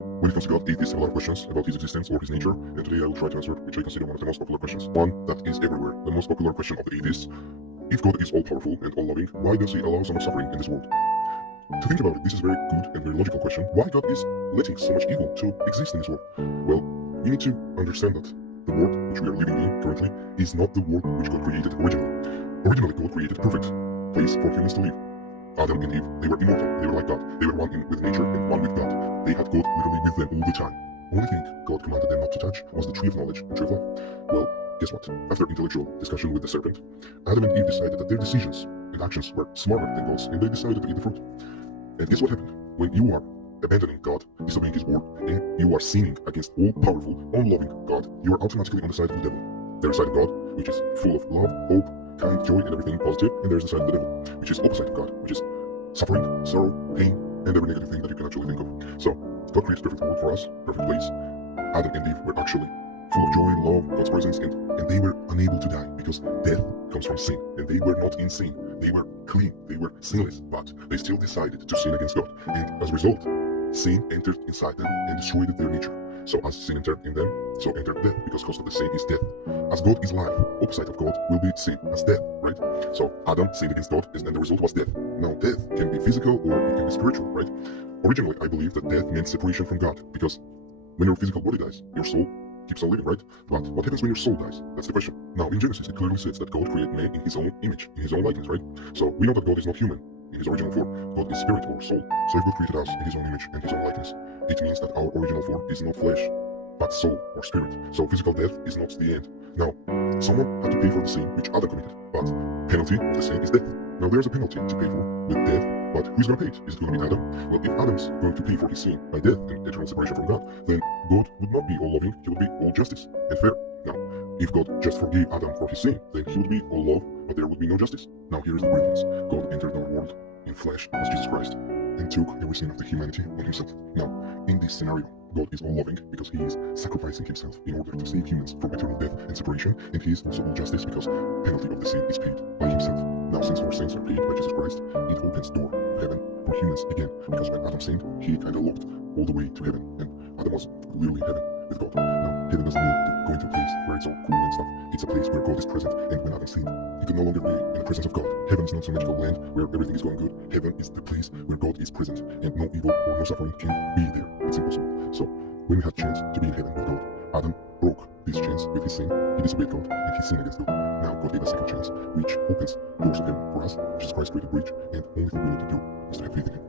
When it comes to God, atheists have a lot of questions about his existence or his nature, and today I will try to answer which I consider one of the most popular questions. One that is everywhere. The most popular question of the atheists: if God is all-powerful and all-loving, why does he allow so much suffering in this world? To think about it, this is a very good and very logical question. Why God is letting so much evil to exist in this world? Well, we need to understand that the world which we are living in currently is not the world which God created originally. Originally, God created a perfect place for humans to live. Adam and Eve, they were immortal, they were like God. They were one with nature and one with God. They had God literally with them all the time. Only thing God commanded them not to touch was the tree of knowledge and tree of life. Well, guess what? After intellectual discussion with the serpent, Adam and Eve decided that their decisions and actions were smarter than God's, and they decided to eat the fruit. And guess what happened? When you are abandoning God, disobeying his word, and you are sinning against all-powerful, all-loving God, you are automatically on the side of the devil. There is side of God, which is full of love, hope, kind, joy, and everything positive, and there is the side of the devil, which is opposite of God, which is suffering, sorrow, pain, and every negative thing that you can actually think of. So, God created a perfect world for us, perfect place. Adam and Eve were actually full of joy, love, God's presence, and they were unable to die because death comes from sin, and they were not in sin. They were clean, they were sinless, but they still decided to sin against God, and as a result, sin entered inside them and destroyed their nature. So as sin entered in them, so entered death, because cost of the sin is death. As God is life, opposite of God will be sin, as death, right? So Adam sinned against God, and the result was death. Now death can be physical or it can be spiritual, right? Originally, I believe that death meant separation from God, because when your physical body dies, your soul keeps on living, right? But what happens when your soul dies? That's the question. Now, in Genesis, it clearly says that God created man in his own image, in his own likeness, right? So we know that God is not human in his original form. God is spirit or soul. So if God created us in his own image and his own likeness, it means that our original form is not flesh, but soul or spirit. So physical death is not the end. Now, someone had to pay for the sin which Adam committed, but penalty of the sin is death. Now there's a penalty to pay for with death, but who's going to pay it? Is it going to be Adam? Well, if Adam's going to pay for his sin by death and eternal separation from God, then God would not be all loving, he would be all justice and fair. Now, if God just forgave Adam for his sin, then he would be all love, but there would be no justice. Now here is the brilliance. God entered our world in flesh as Jesus Christ and took every sin of the humanity on himself. Now, in this scenario, God is all loving because he is sacrificing himself in order to save humans from eternal death and separation, and he is also all justice because penalty of the sin is paid by himself. Now, since our sins are paid by Jesus Christ, it opens door of heaven for humans again, because when Adam sinned, he kind of locked all the way to heaven, and Adam was literally heaven with God. Now, heaven doesn't mean to go into a place where it's all cool and stuff. It's a place where God is present, and when Adam sinned, he could no longer be in the presence of God. Heaven is not some magical land where everything is going good. Heaven is the place where God is present, and no evil or no suffering can be there. It's impossible. So, when we had chance to be in heaven with God, Adam broke this chance with his sin. He disobeyed God, and he sinned against God. Now God gave a second chance, which opens doors of heaven for us. Jesus Christ created a bridge, and the only thing we need to do is to have faith in him.